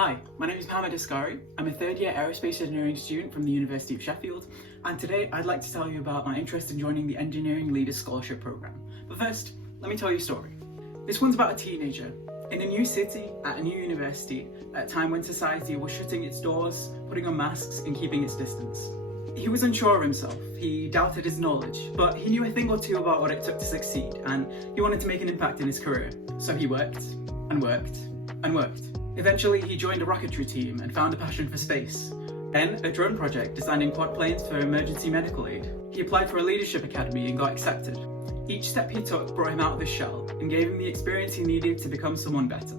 Hi, my name is Mohammad Askari. I'm a third year aerospace engineering student from the University of Sheffield, and today I'd like to tell you about my interest in joining the Engineering Leaders Scholarship Programme. But first, let me tell you a story. This one's about a teenager in a new city at a new university at a time when society was shutting its doors, putting on masks and keeping its distance. He was unsure of himself, he doubted his knowledge, but he knew a thing or two about what it took to succeed, and he wanted to make an impact in his career. So he worked, and worked, and worked. Eventually, he joined a rocketry team and found a passion for space. Then, a drone project designing quad planes for emergency medical aid. He applied for a leadership academy and got accepted. Each step he took brought him out of his shell and gave him the experience he needed to become someone better.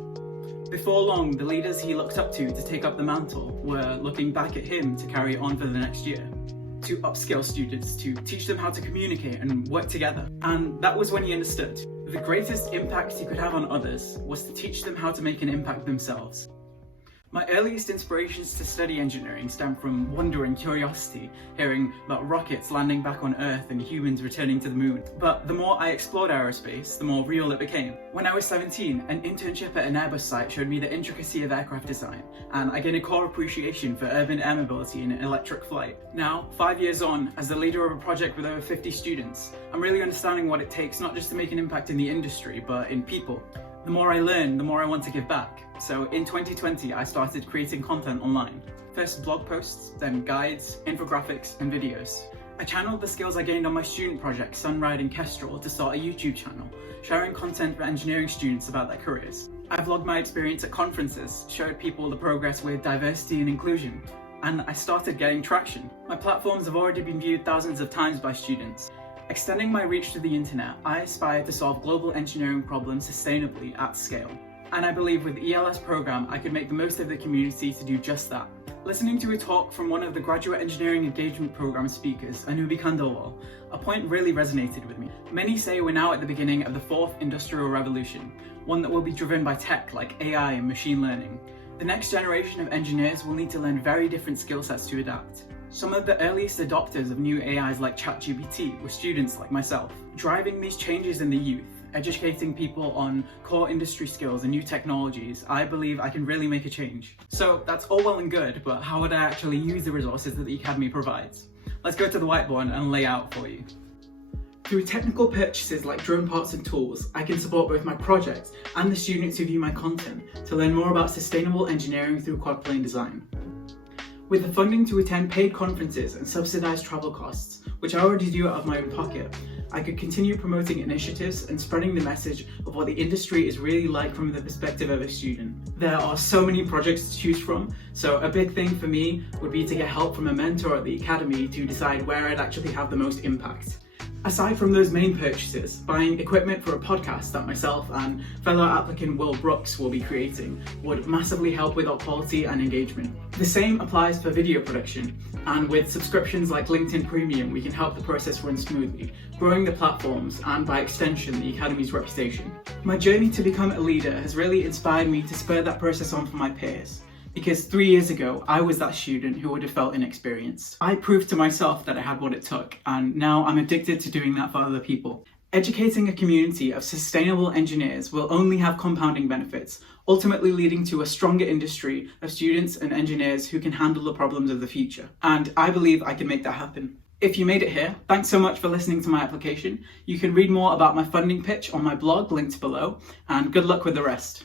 Before long, the leaders he looked up to take up the mantle were looking back at him to carry it on for the next year. To upskill students, to teach them how to communicate and work together. And that was when he understood. The greatest impact he could have on others was to teach them how to make an impact themselves. My earliest inspirations to study engineering stem from wonder and curiosity, hearing about rockets landing back on Earth and humans returning to the moon. But the more I explored aerospace, the more real it became. When I was 17, an internship at an Airbus site showed me the intricacy of aircraft design, and I gained a core appreciation for urban air mobility and electric flight. Now, 5 years on, as the leader of a project with over 50 students, I'm really understanding what it takes not just to make an impact in the industry, but in people. The more I learn, the more I want to give back. So in 2020, I started creating content online. First blog posts, then guides, infographics, and videos. I channeled the skills I gained on my student project, Sunride and Kestrel, to start a YouTube channel, sharing content for engineering students about their careers. I vlogged my experience at conferences, showed people the progress with diversity and inclusion, and I started getting traction. My platforms have already been viewed thousands of times by students. Extending my reach to the internet, I aspire to solve global engineering problems sustainably at scale. And I believe with the ELS program, I could make the most of the community to do just that. Listening to a talk from one of the Graduate Engineering Engagement Program speakers, Anubi Khandelwal, a point really resonated with me. Many say we're now at the beginning of the fourth industrial revolution, one that will be driven by tech like AI and machine learning. The next generation of engineers will need to learn very different skill sets to adapt. Some of the earliest adopters of new AIs like ChatGPT were students like myself. Driving these changes in the youth, educating people on core industry skills and new technologies, I believe I can really make a change. So that's all well and good, but how would I actually use the resources that the Academy provides? Let's go to the whiteboard and lay out for you. Through technical purchases like drone parts and tools, I can support both my projects and the students who view my content to learn more about sustainable engineering through quad plane design. With the funding to attend paid conferences and subsidised travel costs, which I already do out of my own pocket, I could continue promoting initiatives and spreading the message of what the industry is really like from the perspective of a student. There are so many projects to choose from, so a big thing for me would be to get help from a mentor at the Academy to decide where I'd actually have the most impact. Aside from those main purchases, buying equipment for a podcast that myself and fellow applicant Will Brooks will be creating would massively help with our quality and engagement. The same applies for video production, and with subscriptions like LinkedIn Premium, we can help the process run smoothly, growing the platforms and by extension the Academy's reputation. My journey to become a leader has really inspired me to spur that process on for my peers. Because 3 years ago, I was that student who would have felt inexperienced. I proved to myself that I had what it took, and now I'm addicted to doing that for other people. Educating a community of sustainable engineers will only have compounding benefits, ultimately leading to a stronger industry of students and engineers who can handle the problems of the future. And I believe I can make that happen. If you made it here, thanks so much for listening to my application. You can read more about my funding pitch on my blog linked below, and good luck with the rest.